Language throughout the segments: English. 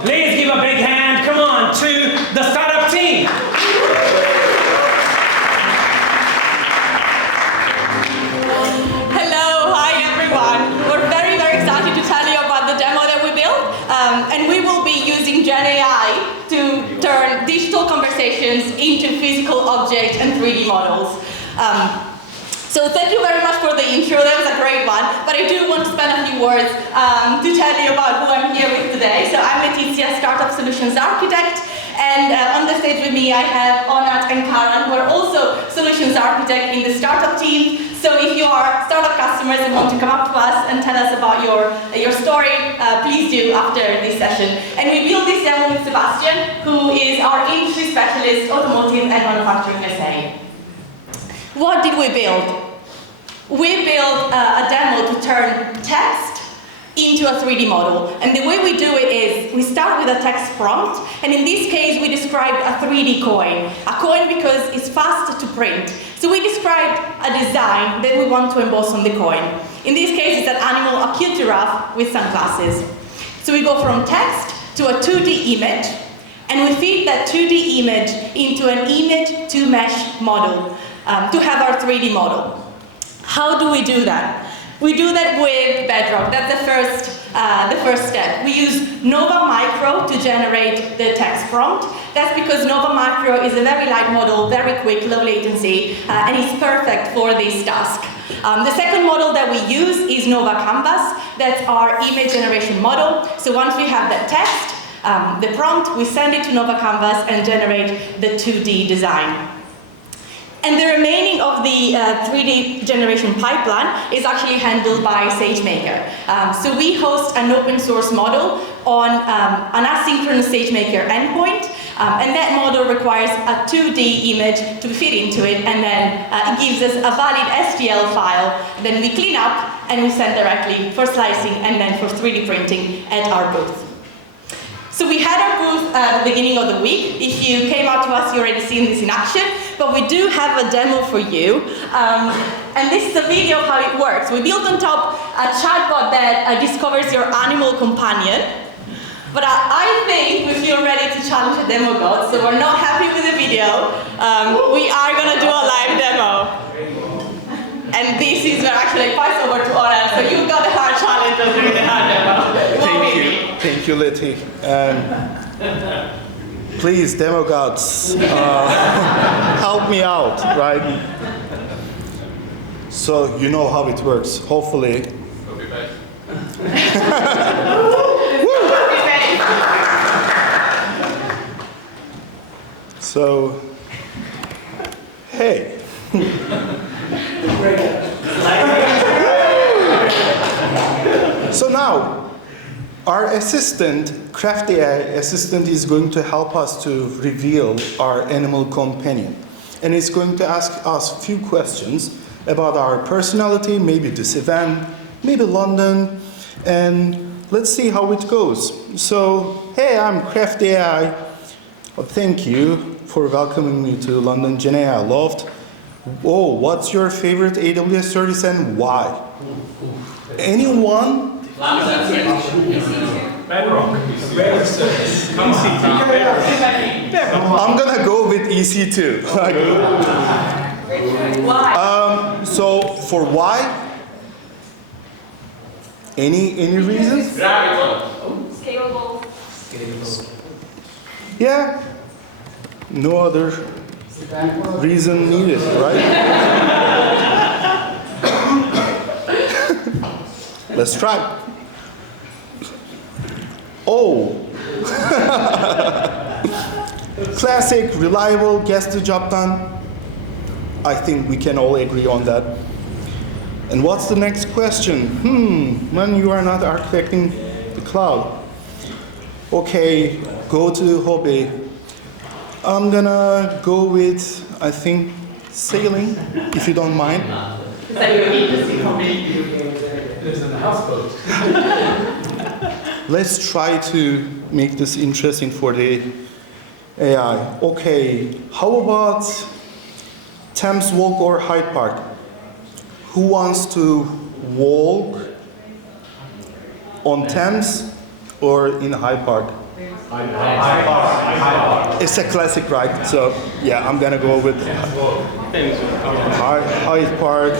Please give a big hand, come on, to the startup team. Hello, hi everyone. We're very, very excited to tell you about the demo that we built. And we will be using Gen AI to turn digital conversations into physical objects and 3D models. So thank you very much for the intro, that was a great one. But I do want to spend a few words to tell you about who I'm here with today. So I'm Letizia, Startup Solutions Architect. And on the stage with me I have Onat and Karan, who are also Solutions Architect in the startup team. So if you are startup customers and want to come up to us and tell us about your story, please do after this session. And we built this demo with Sebastian, who is our industry specialist, automotive and manufacturing SA. What did we build? We built a demo to turn text into a 3D model. And the way we do it is we start with a text prompt, and in this case we described a 3D coin. A coin because it's fast to print. So we described a design that we want to emboss on the coin. In this case it's an animal, a cute giraffe with sunglasses. So we go from text to a 2D image, and we feed that 2D image into an image to mesh model. To have our 3D model. How do we do that? We do that with Bedrock. That's the first step. We use Nova Micro to generate the text prompt. That's because Nova Micro is a very light model, very quick, low latency, and it's perfect for this task. The second model that we use is Nova Canvas. That's our image generation model. So once we have that text, the prompt, we send it to Nova Canvas and generate the 2D design. And the remaining of the 3D generation pipeline is actually handled by SageMaker. So we host an open source model on an asynchronous SageMaker endpoint, and that model requires a 2D image to fit into it, and then it gives us a valid STL file. Then we clean up and we send directly for slicing and then for 3D printing at our booth. So we had our booth at the beginning of the week. If you came out to us, you already seen this in action, but we do have a demo for you. And this is a video of how it works. We built on top a chatbot that discovers your animal companion. But I think we feel ready to challenge the demo gods, so we're not happy with the video. We are gonna do a live demo. And this is where actually I pass over to Onat, so you've got the hard challenge of doing the hard demo. Thank you, Letty. Please, demo gods, help me out, right? So you know how it works, hopefully. So, hey. So now, our assistant, Crafty AI assistant, is going to help us to reveal our animal companion. And it's going to ask us a few questions about our personality, maybe this event, maybe London, and let's see how it goes. So, hey, I'm Crafty AI. Well, thank you for welcoming me to London Gen AI Loft. Oh, what's your favorite AWS service and why? Anyone? Bedrock. I'm gonna go with EC2. Why? So for why? Any reason? Scalable. Yeah. No other reason needed, right? Let's try. Oh. Classic, reliable, gets the job done. I think we can all agree on that. And what's the next question? When you are not architecting the cloud. Okay, go to hobby. I'm gonna go with, I think, sailing, if you don't mind. Let's try to make this interesting for the AI. Okay, how about Thames Walk or Hyde Park? Who wants to walk on Thames or in Hyde Park? It's a classic, right? So yeah, I'm gonna go with Hyde Park.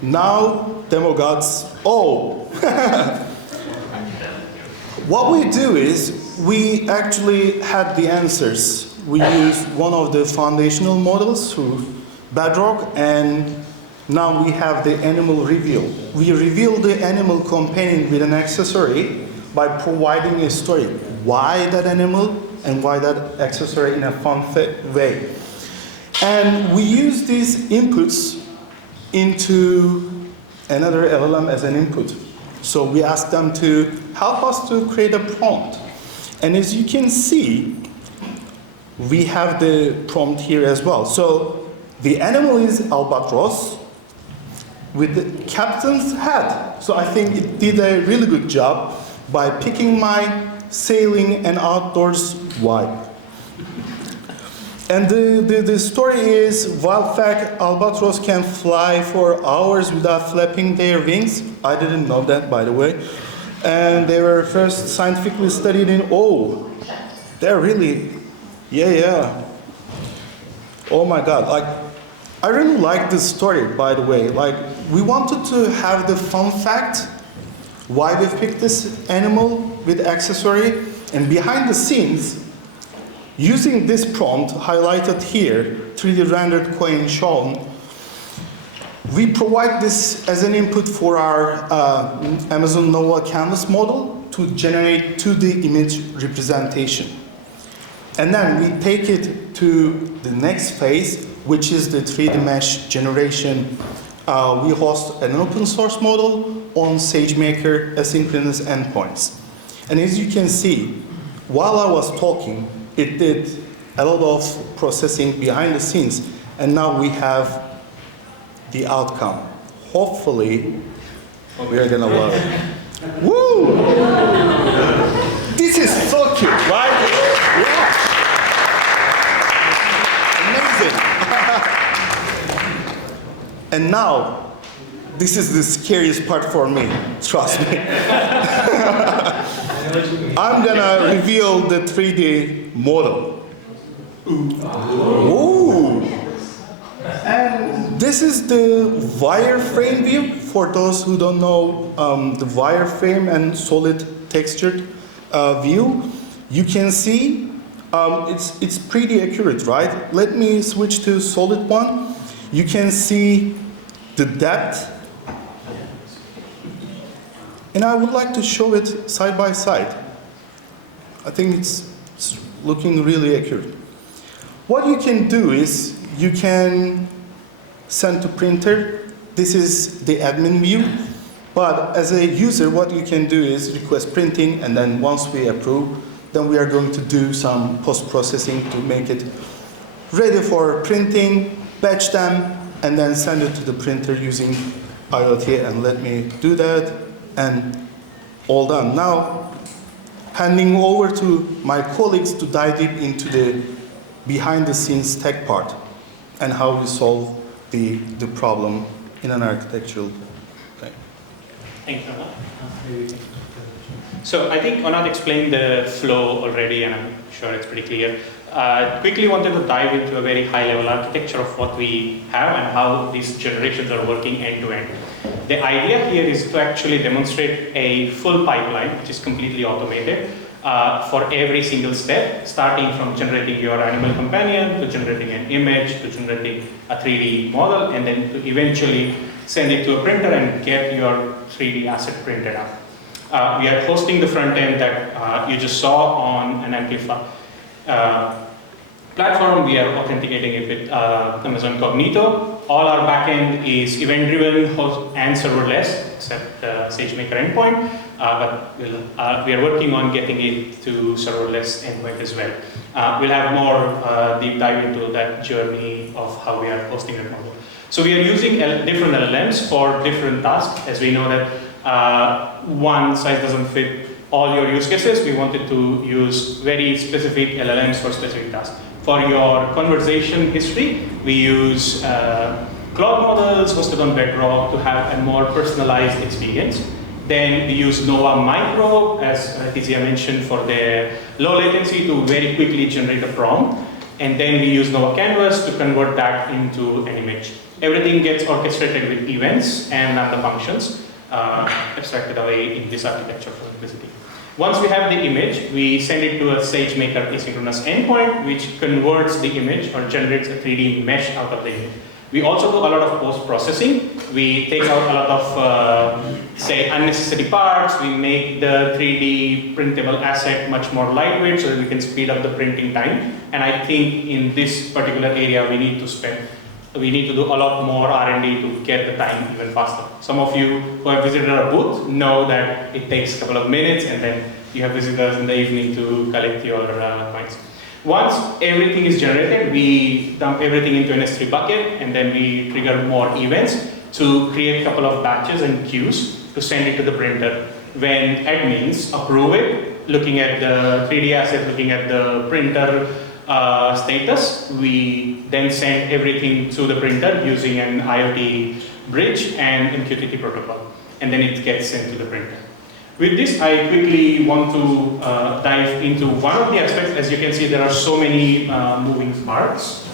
Now, demo gods. Oh, what we do is we actually had the answers. We used one of the foundational models through Bedrock, and now we have the animal reveal. We reveal the animal companion with an accessory by providing a story. Why that animal and why that accessory in a fun way. And we use these inputs into another LLM as an input. So we ask them to help us to create a prompt. And as you can see, we have the prompt here as well. So the animal is albatross with the captain's hat. So I think it did a really good job by picking my sailing and outdoors vibe. And the story is, wild fact, albatross can fly for hours without flapping their wings. I didn't know that, by the way. And they were first scientifically studied in, they're really, yeah. Oh my God, like, I really like this story, by the way. Like, we wanted to have the fun fact, why we picked this animal with accessory, and behind the scenes, using this prompt highlighted here, 3D rendered coin shown, we provide this as an input for our Amazon Nova Canvas model to generate 2D image representation. And then we take it to the next phase, which is the 3D mesh generation. We host an open source model on SageMaker asynchronous endpoints. And as you can see, while I was talking, it did a lot of processing behind the scenes, and now we have the outcome. Hopefully, we are gonna love it. Woo! This is so cute, right? Yeah. Amazing. And now, this is the scariest part for me, trust me. I'm gonna reveal the 3D model. Ooh. And this is the wireframe view. For those who don't know the wireframe and solid textured view, you can see it's pretty accurate, right? Let me switch to solid one. You can see the depth. And I would like to show it side by side. I think it's looking really accurate. What you can do is you can send to printer. This is the admin view. But as a user, what you can do is request printing, and then once we approve, then we are going to do some post-processing to make it ready for printing, batch them, and then send it to the printer using IoT. And let me do that. And all done. Now, handing over to my colleagues to dive deep into the behind-the-scenes tech part and how we solve the problem in an architectural way. Thank you, Onat. So I think Onat explained the flow already, and I'm sure it's pretty clear. Quickly wanted to dive into a very high-level architecture of what we have and how these generations are working end-to-end. The idea here is to actually demonstrate a full pipeline, which is completely automated, for every single step, starting from generating your animal companion, to generating an image, to generating a 3D model, and then to eventually send it to a printer and get your 3D asset printed out. We are hosting the front end that you just saw on an Amplify platform. We are authenticating it with Amazon Cognito. All our backend is event-driven and serverless, except the SageMaker endpoint. But we are working on getting it to serverless endpoint as well. We'll have more deep dive into that journey of how we are hosting that model. So we are using different LLMs for different tasks, as we know that one size doesn't fit all your use cases. We wanted to use very specific LLMs for specific tasks. For your conversation history, we use cloud models hosted on Bedrock to have a more personalized experience. Then we use Nova Micro, as Letizia mentioned, for their low latency to very quickly generate a prompt. And then we use Nova Canvas to convert that into an image. Everything gets orchestrated with events and Lambda functions abstracted away in this architecture for simplicity. Once we have the image, we send it to a SageMaker asynchronous endpoint, which converts the image or generates a 3D mesh out of the image. We also do a lot of post-processing. We take out a lot of, say, unnecessary parts. We make the 3D printable asset much more lightweight so that we can speed up the printing time. And I think in this particular area, we need to do a lot more R&D to get the time even faster. Some of you who have visited our booth know that it takes a couple of minutes, and then you have visitors in the evening to collect your coins. Once everything is generated, we dump everything into an S3 bucket, and then we trigger more events to create a couple of batches and queues to send it to the printer. When admins approve it, looking at the 3D asset, looking at the printer status, we then send everything to the printer using an IoT bridge and MQTT protocol, and then it gets sent to the printer. With this, I quickly want to dive into one of the aspects. As you can see, there are so many moving parts.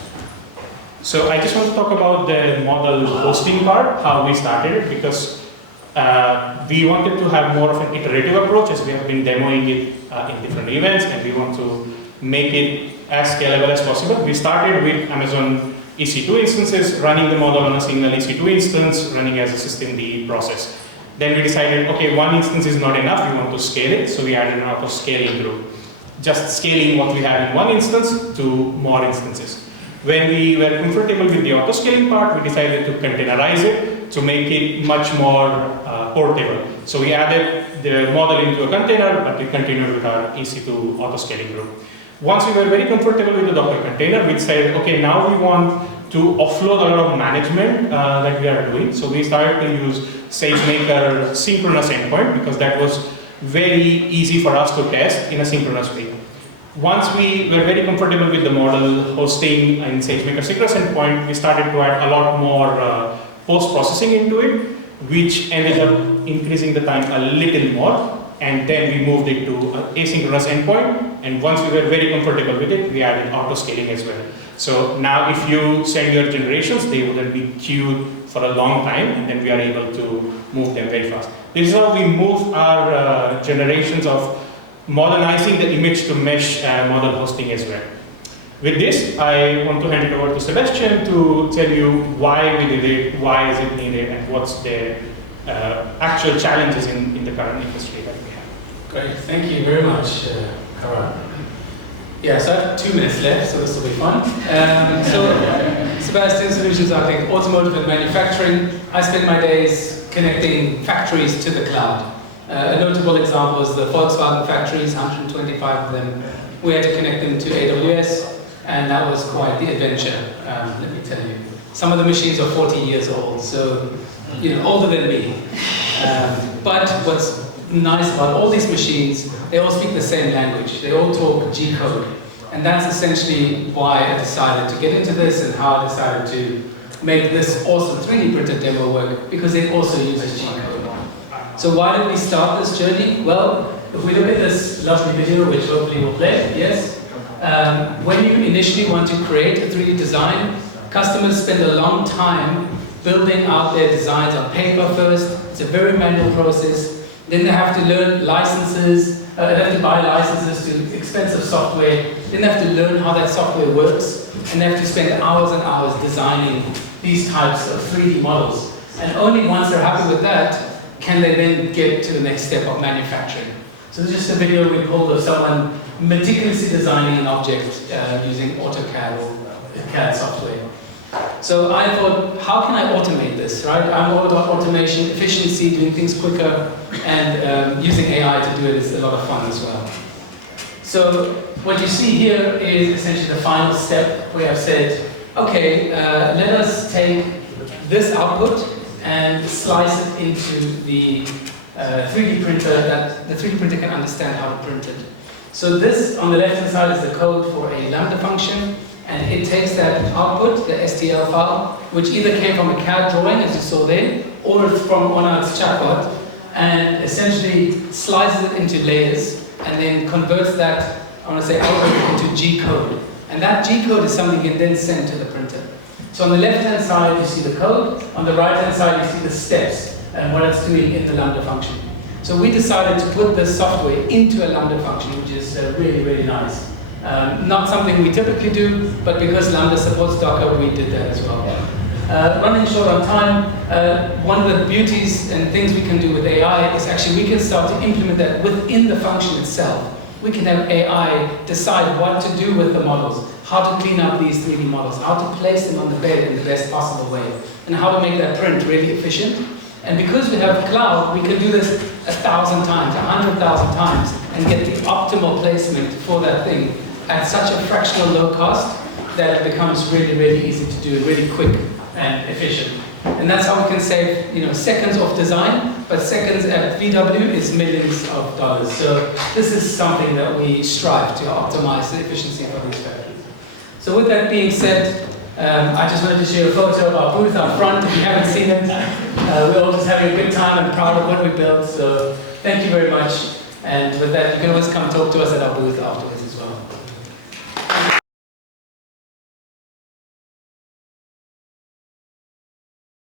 So I just want to talk about the model hosting part, how we started it, because we wanted to have more of an iterative approach, as we have been demoing it in different events, and we want to make it as scalable as possible. We started with Amazon EC2 instances, running the model on a single EC2 instance, running as a systemd process. Then we decided, okay, one instance is not enough, we want to scale it, so we added an auto-scaling group. Just scaling what we have in one instance to more instances. When we were comfortable with the auto-scaling part, we decided to containerize it to make it much more portable. So we added the model into a container, but we continued with our EC2 auto-scaling group. Once we were very comfortable with the Docker container, we decided, okay, now we want to offload a lot of management that we are doing. So we started to use SageMaker synchronous endpoint, because that was very easy for us to test in a synchronous way. Once we were very comfortable with the model hosting in SageMaker synchronous endpoint, we started to add a lot more post-processing into it, which ended up increasing the time a little more. And then we moved it to an asynchronous endpoint. And once we were very comfortable with it, we added auto-scaling as well. So now if you send your generations, they wouldn't be queued for a long time, and then we are able to move them very fast. This is how we moved our generations of modernizing the image to mesh model hosting as well. With this, I want to hand it over to Sebastian to tell you why we did it, why is it needed, and what's the actual challenges in the current industry that we have. Great, thank you very much, Karan. Yeah, so I have 2 minutes left, so this will be fun. So, Sebastian Solutions, I think automotive and manufacturing. I spend my days connecting factories to the cloud. A notable example is the Volkswagen factories, 125 of them. We had to connect them to AWS, and that was quite the adventure, let me tell you. Some of the machines are 40 years old, so, you know, older than me. But what's nice about all these machines, they all speak the same language. They all talk G code. And that's essentially why I decided to get into this and how I decided to make this awesome 3D printed demo work, because it also uses G code. So why did we start this journey? Well, if we look at this lovely video, which hopefully will play, yes? When you initially want to create a 3D design, customers spend a long time building out their designs on paper first. It's a very manual process. Then they have to learn licenses, they have to buy licenses to expensive software. Then they have to learn how that software works. And they have to spend hours and hours designing these types of 3D models. And only once they're happy with that, can they then get to the next step of manufacturing. So this is just a video we pulled of someone meticulously designing an object using AutoCAD or CAD software. So I thought, how can I automate this, right? I'm all about automation, efficiency, doing things quicker, and using AI to do it is a lot of fun as well. So what you see here is essentially the final step where I've said, okay, let us take this output and slice it into the 3D printer that the 3D printer can understand how to print it. So this on the left-hand side is the code for a Lambda function, and it takes that output, the STL file, which either came from a CAD drawing, as you saw there, or from Onat's chatbot, and essentially slices it into layers, and then converts that, I want to say, output into G code. And that G code is something you can then send to the printer. So on the left-hand side, you see the code. On the right-hand side, you see the steps and what it's doing in the Lambda function. So we decided to put this software into a Lambda function, which is really, really nice. Not something we typically do, but because Lambda supports Docker, we did that as well. Running short on time, one of the beauties and things we can do with AI is actually we can start to implement that within the function itself. We can have AI decide what to do with the models, how to clean up these 3D models, how to place them on the bed in the best possible way, and how to make that print really efficient. And because we have cloud, we can do this 1,000 times, 100,000 times, and get the optimal placement for that thing at such a fractional low cost that it becomes really, really easy to do, really quick and efficient. And that's how we can save, seconds of design, but seconds at VW is millions of dollars. So this is something that we strive to optimize the efficiency of these factories. So with that being said, I just wanted to share a photo of our booth up front. If you haven't seen it, we're all just having a good time and proud of what we built. So thank you very much. And with that, you can always come talk to us at our booth afterwards as well.